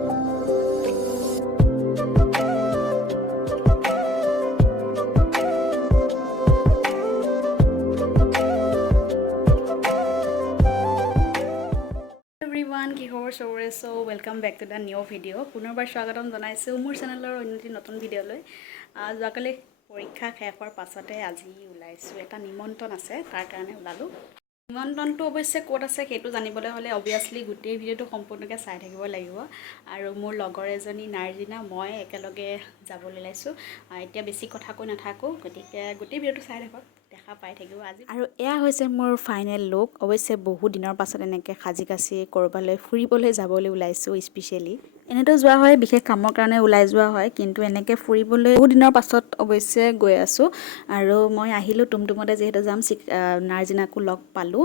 everyone, কি খবৰ সবৰে so welcome back to the new video পুনৰবাৰ স্বাগতম জনাইছো মোৰ চেনেলৰ অন্যটি নতুন ভিডিওলৈ যোৱাকালি পৰীক্ষা শেষ হোৱাৰ পাছতে আজি ওলাইছো এটা নিমন্ত্ৰণ আছে তাৰ কাৰণে ওলালো নিমন্ত্ৰণটো অৱশ্যে ক'ত আছে সেইটো জানিবলৈ হ'লে অবিয়াসলি গোটেই ভিডিওটো সম্পূৰ্ণকৈ চাই থাকিব লাগিব আৰু মোৰ লগৰ এজনী নাৰ্জিনা মই একেলগে যাবলৈ ওলাইছো এতিয়া বেছি কথা কৈ নাথাকো গতিকে গোটেই ভিডিওটো চাই থাকক দেখা পাই থাকিব আজি আৰু এয়া হৈছে মোৰ ফাইনেল লুক অৱশ্যে বহু দিনৰ পাছত এনেকৈ সাজি কাচি কৰবালৈ ফুৰিবলৈ যাবলৈ ওলাইছো স্পেশালি এনেতো যোৱা হয় বিশেষ কামৰ কাৰণে ওলাই যোৱা হয় কিন্তু এনেকৈ ফুৰিবলৈ বহু দিনৰ পাছত অৱশ্যে গৈ আছো আৰু মই আহিলো টুমটুমতে যেহেতু যাম নাৰ্জিনাকো লগ পালো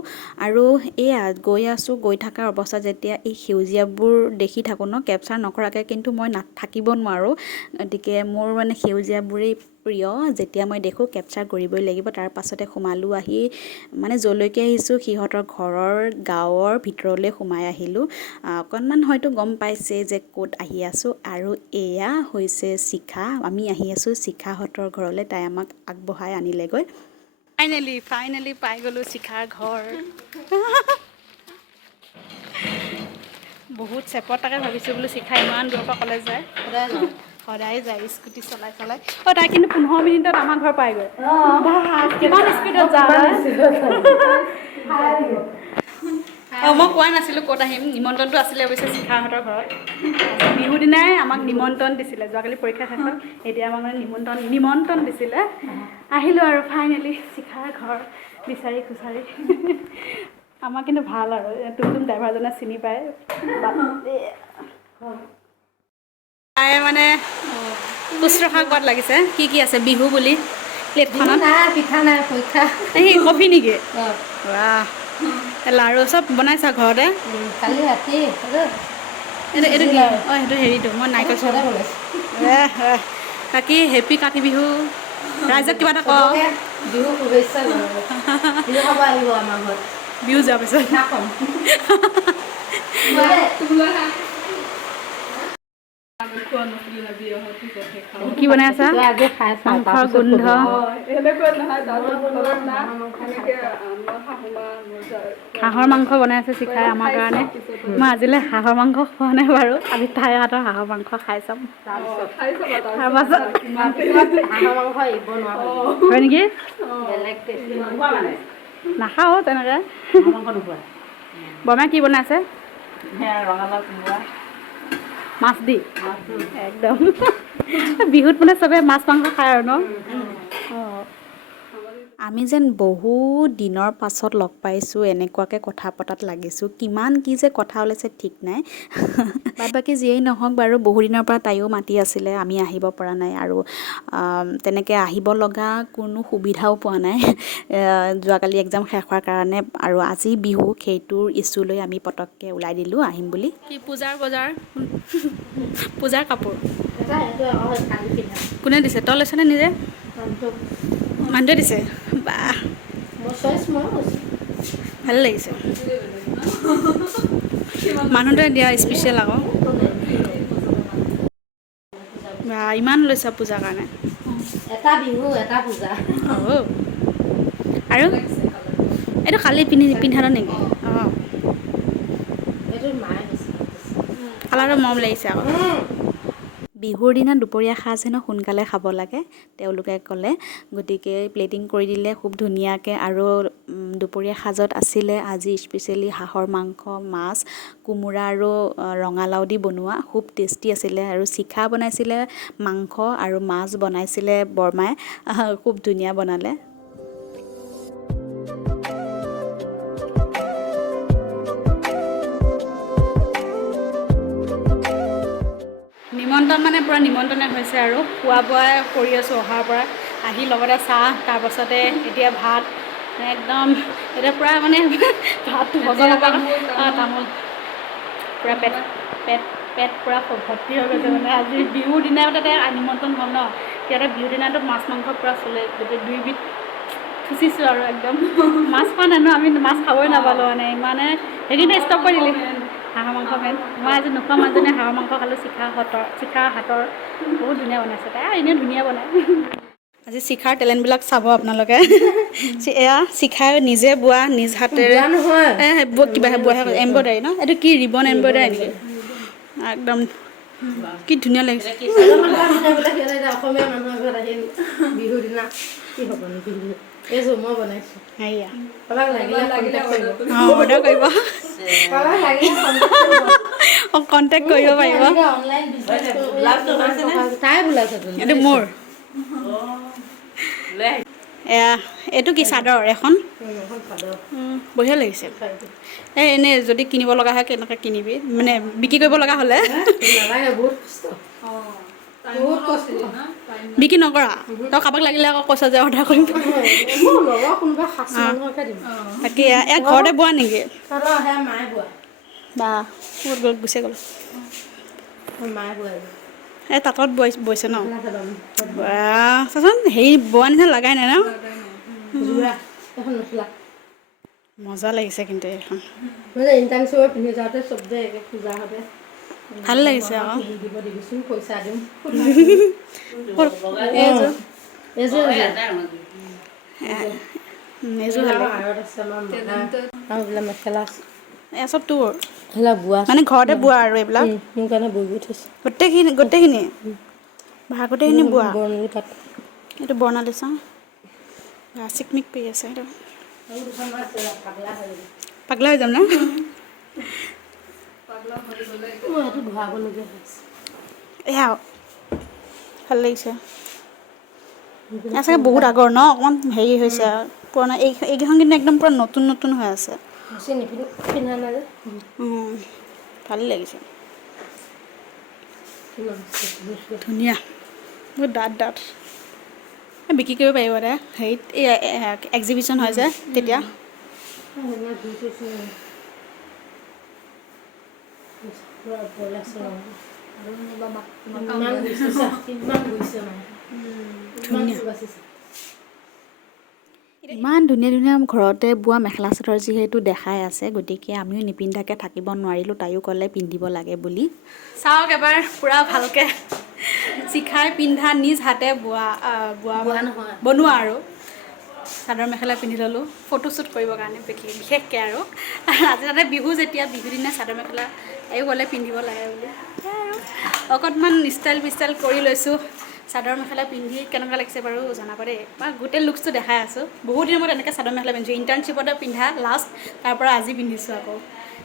আৰু এয়া গৈ আছো গৈ থকাৰ অৱস্থা যেতিয়া এই সেউজীয়াবোৰ দেখি থাকো ন কেপচাৰ নকৰাকৈ কিন্তু মই থাকিব নোৱাৰো গতিকে মোৰ মানে সেউজীয়াবোৰেই প্ৰিয় যেতিয়া মই দেখো কেপচাৰ কৰিবই লাগিব তাৰ পাছতে সোমালো আহি মানে জলৈকে আহিছো সিহঁতৰ ঘৰৰ গাঁৱৰ ভিতৰলৈ সোমাই আহিলো অকনমান হয়তো গম পাইছে যে ক'ত আহি আছো আৰু এয়া হৈছে শিখা আমি আহি আছো শিখাহঁতৰ ঘৰলৈ তাই আমাক আগবঢ়াই আনিলেগৈ ফাইনেলি পাই গলো শিখাৰ ঘৰ বহুত চেপত তাকে ভাবিছো বোলো শিখা ইমান দূৰৰ পৰা কলেজ যায় সদায় যায় স্কুটি চলাই তাই কিন্তু 15 মিনিটত আমাৰ ঘৰ পাইগৈ কিমান স্পীডত যায় মই কোৱা নাছিলো ক'ত আহিম নিমন্ত্ৰণটো আছিলে অৱশ্যে শিখাহঁতৰ ঘৰত বিহু দিনাই আমাক নিমন্ত্ৰণ দিছিলে যোৱাকালি পৰীক্ষা শেষ হ'ল এতিয়া আমাক মানে নিমন্ত্ৰণ দিছিলে আহিলো আৰু ফাইনেলি শিখাৰ ঘৰ বিচাৰি খুচাৰি আমাৰ কিন্তু ভাল আৰু টুমটুম ড্ৰাইভাৰজনে চিনি পায় তাই মানে শুশ্ৰূষা কৰাত লাগিছে কি আছে বিহু বুলি প্লেটখনত পিঠা নাই পৰীক্ষা এই কফি নেকি লাৰু চব বনাইছা ঘৰতে কালি ৰাতি এইটো কি সেইটো হেৰিটো মই নাৰিকল চোলা বাকী হেপী কাতি বিহু ৰাইজক কিবা এটা কওঁ বিহু শুভেচ্ছা বিহু খাব আহিব আমাৰ ঘৰত বিহু যোৱাৰ পিছত কি বনাই আছা মাংসৰ গোন্ধ হাঁহৰ মাংস বনাই আছে শিখাই আমাৰ কাৰণে মই আজিলৈ হাঁহৰ মাংস খোৱা নাই বাৰু আজি তাইৰ হাতৰ হাঁহৰ মাংস খাই চাম তাৰপাছত হয় নেকি নাখাওঁ তেনেকৈ বৰমাই কি বনাইছে মাছ দি একদম বিহুত মানে চবে মাছ মাংস খায় আৰু ন আমি যেন বহু দিনৰ পাছত লগ পাইছোঁ এনেকুৱাকৈ কথা পতাত লাগিছোঁ কিমান কি যে কথা ওলাইছে ঠিক নাই বাকী যিয়েই নহওক বাৰু বহু দিনৰ পৰা তাইও মাতি আছিলে আমি আহিব পৰা নাই আৰু তেনেকৈ আহিব লগা কোনো সুবিধাও পোৱা নাই যোৱাকালি এক্সাম শেষ হোৱাৰ কাৰণে আৰু আজি বিহু সেইটোৰ ইছ্যু লৈ আমি পটককৈ ওলাই দিলোঁ আহিম বুলি কি পূজাৰ কাপোৰ কোনে দিছে তই লৈছনে নিজে মানুহটোৱে দিছে বাহ ভাল লাগিছে মানুহটোৱে দিয়া স্পেচিয়েল আকৌ ইমান লৈছা পূজাৰ কাৰণে এটা বিহু এটা পূজা আৰু এইটো কালি পিন্ধালো নেকি অঁ কালাৰটো মৰম লাগিছে আকৌ বিহুৰ দিনা দুপৰীয়া সাজ হেনো সোনকালে খাব লাগে তেওঁলোকে ক'লে গতিকে প্লেটিং কৰি দিলে খুব ধুনীয়াকৈ আৰু দুপৰীয়া সাজত আছিলে আজি স্পেচিয়েলি হাঁহৰ মাংস মাছ কোমোৰা আৰু ৰঙালাও দি বনোৱা খুব টেষ্টি আছিলে আৰু শিখা বনাইছিলে মাংস আৰু মাছ বনাইছিলে বৰমাই খুব ধুনীয়া বনালে নিমন্ত্ৰণ মানে পূৰা নিমন্ত্ৰণে হৈছে আৰু খোৱা বোৱাই কৰি আছোঁ অহাৰ পৰা আহি লগতে চাহ তাৰপাছতে এতিয়া ভাত একদম এতিয়া পূৰা মানে ভাতটো হজম তামোল পূৰা পেট পূৰা ভৰ্তি হৈ গৈছে মানে আজি বিহুৰ দিনা তাতে নিমন্ত্ৰণ হ'ল ন সিহঁতে বিহুৰ দিনাটো মাছ মাংস পূৰা চলে গোটেই দুইবিধ খুচিছোঁ আৰু একদম মাছ খোৱা নাই ন আমি মাছ খাবই নাপালোঁ মানে ইমানে সেইখিনি ষ্টপ কৰি দিলি হাঁহৰ মাংস মেইন মই আজি নোখোৱা মানুহজনে হাঁহৰ মাংস খালোঁ চিখাৰ হাতৰ বহুত ধুনীয়া বনাইছে তাই এনেও ধুনীয়া বনায় আজি চিখাৰ টেলেণ্টবিলাক চাব আপোনালোকে এয়া চিখাই নিজে বোৱা নিজ হাতেৰে কিবা বোৱা এম্ব্ৰইডাৰী ন এইটো কি ৰিবন এম্ব্ৰইডাৰী নেকি একদম কি ধুনীয়া লাগিছে অসমীয়া মানুহৰ ঘৰত আহি বিহুৰ দিনা কি হ'ব বিহু এইযোৰ মই বনাইছোঁ সেয়া কাৰোবাক লাগিলে অৰ্ডাৰ কৰিব কণ্টেক্ট কৰিব পাৰিব তাই বোলাইছে এইটো মোৰ এয়া এইটো কি চাদৰ এখন বঢ়িয়া লাগিছে এই এনেই যদি কিনিব লগা হয় কেনেকৈ কিনিবি মানে বিক্ৰী কৰিব লগা হ'লে বিক্ৰী নকৰা তই কাৰোবাক লাগিলে আকৌ কৈছ যে অৰ্ডাৰ কৰিম তাকে এয়া ঘৰতে বোৱা নেকি বা বহুত গ'ল গুচি গ'ল এই তাঁতত বৈছে ন চাচোন হেৰি বোৱা নিচিনা লগাই নাই ন মজা লাগিছে কিন্তু এইখন ভাল লাগিছে আকৌ মেখেলা এয়া চব তোৰ বোৱা মানে ঘৰতে বোৱা আৰু এইবিলাক মোৰ কাৰণে বৈ গৈ থৈছে গোটেইখিনি গোটেইখিনি বোৱা এইটো বৰ্ণালী চাওঁ চিকমিক পৰি আছে এইটো পাগলা হৈ যাম ন এয়া ভাল লাগিছে এয়া চাগে বহুত আগৰ ন অকণমান হেৰি হৈছে পুৰণা এইকেইখন কিন্তু একদম পূৰা নতুন নতুন হৈ আছে ভাল লাগিছে ধুনীয়া বহুত ডাঠ বিক্ৰী কৰিব পাৰিব দে হেৰিত এই এক্সিবিশ্যন হয় যে তেতিয়া ইমান ধুনীয়া ধুনীয়া ঘৰতে বোৱা মেখেলা চাদৰ যিহেতু দেখাই আছে গতিকে আমিও নিপিন্ধাকৈ থাকিব নোৱাৰিলোঁ তাইও ক'লে পিন্ধিব লাগে বুলি চাওক এবাৰ পূৰা ভালকৈ চিখাই পিন্ধা নিজ হাতে বনোৱা আৰু চাদৰ মেখেলা পিন্ধি ল'লোঁ ফটোশ্বুট কৰিবৰ কাৰণে বিশেষকৈ আৰু আজি তাতে বিহু যেতিয়া বিহুৰ দিনা চাদৰ মেখেলা তাইও ক'লে পিন্ধিব লাগে বুলি আৰু অকণমান ষ্টাইল কৰি লৈছোঁ চাদৰ মেখেলা পিন্ধি কেনেকুৱা লাগিছে বাৰু জনাব দেই বা গোটেই লুকছটো দেখাই আছোঁ বহুত দিনৰ মূৰত এনেকৈ চাদৰ মেখেলা পিন্ধিছোঁ ইণ্টাৰ্ণশ্বিপতে পিন্ধা লাষ্ট তাৰপৰা আজি পিন্ধিছোঁ আকৌ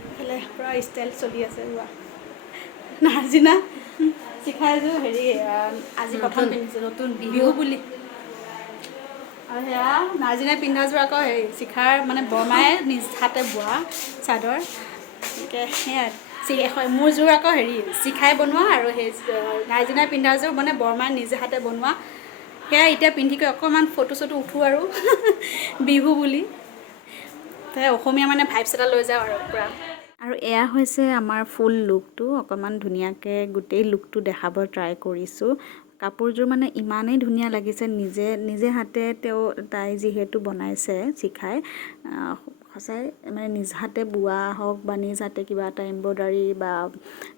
এইফালে পূৰা ষ্টাইল চলি আছে বোৱা নাৰ্জিনা চিখাই এযোৰ হেৰি আজি প্ৰথম পিন্ধিছোঁ নতুন বিহু বুলি আৰু সেয়া নাৰ্জিনাই পিন্ধাযোৰ আকৌ হেৰি চিখাৰ মানে বৰমায়ে নিজ হাতে বোৱা চাদৰ এনেকৈ সেয়াই মোৰ যোৰ আকৌ হেৰি চিখাই বনোৱা আৰু সেই নাৰ্জিনাই পিন্ধাযোৰ মানে বৰমায়ে নিজে হাতে বনোৱা সেয়া এতিয়া পিন্ধিকৈ অকণমান ফটো চটো উঠোঁ আৰু বিহু বুলি অসমীয়া মানে ভাইবছ এটা লৈ যাওঁ আৰু পূৰা আৰু এয়া হৈছে আমাৰ ফুল লুকটো অকণমান ধুনীয়াকৈ গোটেই লুকটো দেখাব ট্ৰাই কৰিছোঁ কাপোৰযোৰ মানে ইমানেই ধুনীয়া লাগিছে নিজে হাতে তাই যিহেতু বনাইছে চিখাই সঁচাই মানে নিজ হাতে বোৱা হওক বা নিজ হাতে কিবা এটা এম্ব্ৰইডাৰী বা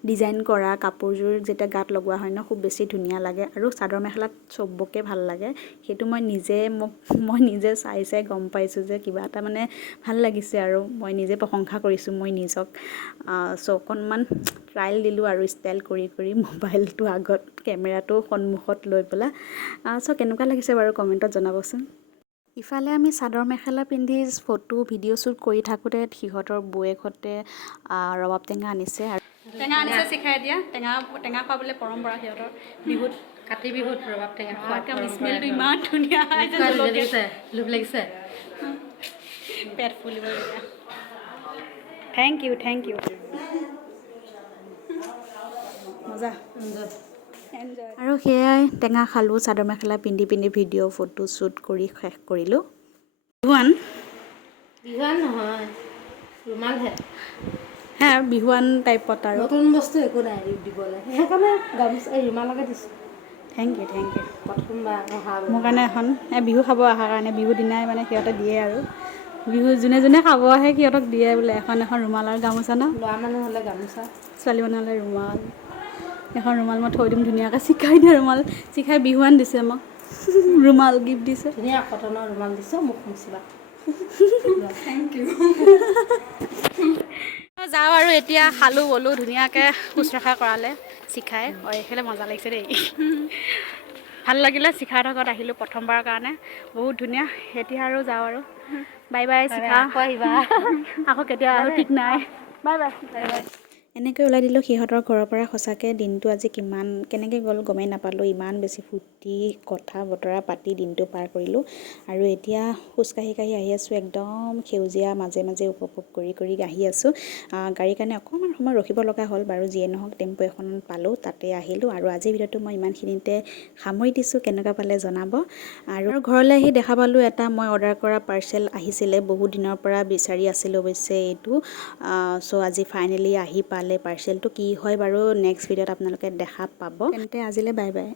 ডিজাইন কৰা কাপোৰযোৰ যেতিয়া গাত লগোৱা হয় ন খুব বেছি ধুনীয়া লাগে আৰু চাদৰ মেখেলাত চবকে ভাল লাগে সেইটো মই নিজে চাই গম পাইছোঁ যে কিবা এটা মানে ভাল লাগিছে আৰু মই নিজে প্ৰশংসা কৰিছোঁ মই নিজক অকণমান ট্ৰায়েল দিলোঁ আৰু ষ্টাইল কৰি মোবাইলটো আগত কেমেৰাটো সন্মুখত লৈ পেলাই কেনেকুৱা লাগিছে বাৰু কমেণ্টত জনাবচোন ইফালে আমি চাদৰ মেখেলা পিন্ধি ফটো ভিডিঅ' শ্বুট কৰি থাকোঁতে সিহঁতৰ বৌয়েকহঁতে ৰবাব টেঙা আনিছে আৰু টেঙা আনিছে চিখাই দিয়া টেঙা খোৱাবলৈ পৰম্পৰা সিহঁতৰ বিহুত কাতি বিহুত ৰবাব টেঙা স্মেলটো ইমান ধুনীয়া লোভ লাগিছে পেট ফুলিব থেংক ইউ মজা আৰু সেয়াই টেঙা খালোঁ চাদৰ মেখেলা পিন্ধি ভিডিঅ' ফটো শ্বুট কৰি শেষ কৰিলোঁ বিহুৱান নহয় ৰুমালহে হ্যাঁ বিহুৱান টাইপত আৰু নতুন বস্তু একো নাই দিবলৈ সেইকাৰণে গামোচা ৰুমালকে দিছোঁ থেংক ইউ প্ৰথমবাৰ অহা মোৰ কাৰণে এখন বিহু খাব অহাৰ কাৰণে বিহু দিনাই মানে সিহঁতে দিয়ে আৰু বিহু যোনে যোনে খাব আহে সিহঁতক দিয়ে বোলে এখন এখন ৰুমাল আৰু গামোচা ন ল'ৰা মানুহ হ'লে গামোচা ছোৱালী মানুহ হ'লে ৰুমাল এখন ৰুমাল মই থৈ দিম ধুনীয়াকৈ চিখাই দিয়া ৰুমাল চিখাই বিহুৱান দিছে মোক ৰুমাল গিফ্ট দিছে ধুনীয়া কটনৰ ৰুমাল দিছে মোক মুচিবা থেংক ইউ যাওঁ আৰু এতিয়া খালোঁ বলোঁ ধুনীয়াকৈ শুশ্ৰূষা কৰালে চিখাই এইফালে মজা লাগিছে দেই ভাল লাগিলে চিখাৰ লগত আহিলোঁ প্ৰথমবাৰৰ কাৰণে বহুত ধুনীয়া এতিয়া আৰু যাওঁ আৰু বাই বাই চিখা আহিবা আকৌ কেতিয়া আহোঁ ঠিক নাই বাই বাই বাই বাই এনেকৈ ওলাই দিলোঁ সিহঁতৰ ঘৰৰ পৰা সঁচাকৈ দিনটো আজি কেনেকৈ গ'ল গমেই নাপালোঁ ইমান বেছি ফূৰ্তি কথা বতৰা পাতি দিনটো পাৰ কৰিলোঁ আৰু এতিয়া খোজকাঢ়ি আহি আছোঁ একদম সেউজীয়া মাজে মাজে উপভোগ কৰি আহি আছোঁ গাড়ীৰ কাৰণে অকণমান সময় ৰখিব লগা হ'ল বাৰু যিয়ে নহওক টেম্পু এখন পালোঁ তাতে আহিলোঁ আৰু আজিৰ ভিডিঅ'টো মই ইমানখিনিতে সামৰি দিছোঁ কেনেকুৱা পালে জনাব আৰু ঘৰলৈ আহি দেখা পালোঁ এটা মই অৰ্ডাৰ কৰা পাৰ্চেল আহিছিলে বহুত দিনৰ পৰা বিচাৰি আছিলোঁ অৱশ্যে এইটো চ' আজি ফাইনেলি আহি পালে পাৰ্চেলটো কি হয় বাৰু নেক্সট ভিডিঅ'ত আপোনালোকে দেখা পাব তেন্তে আজিলৈ বাই বাই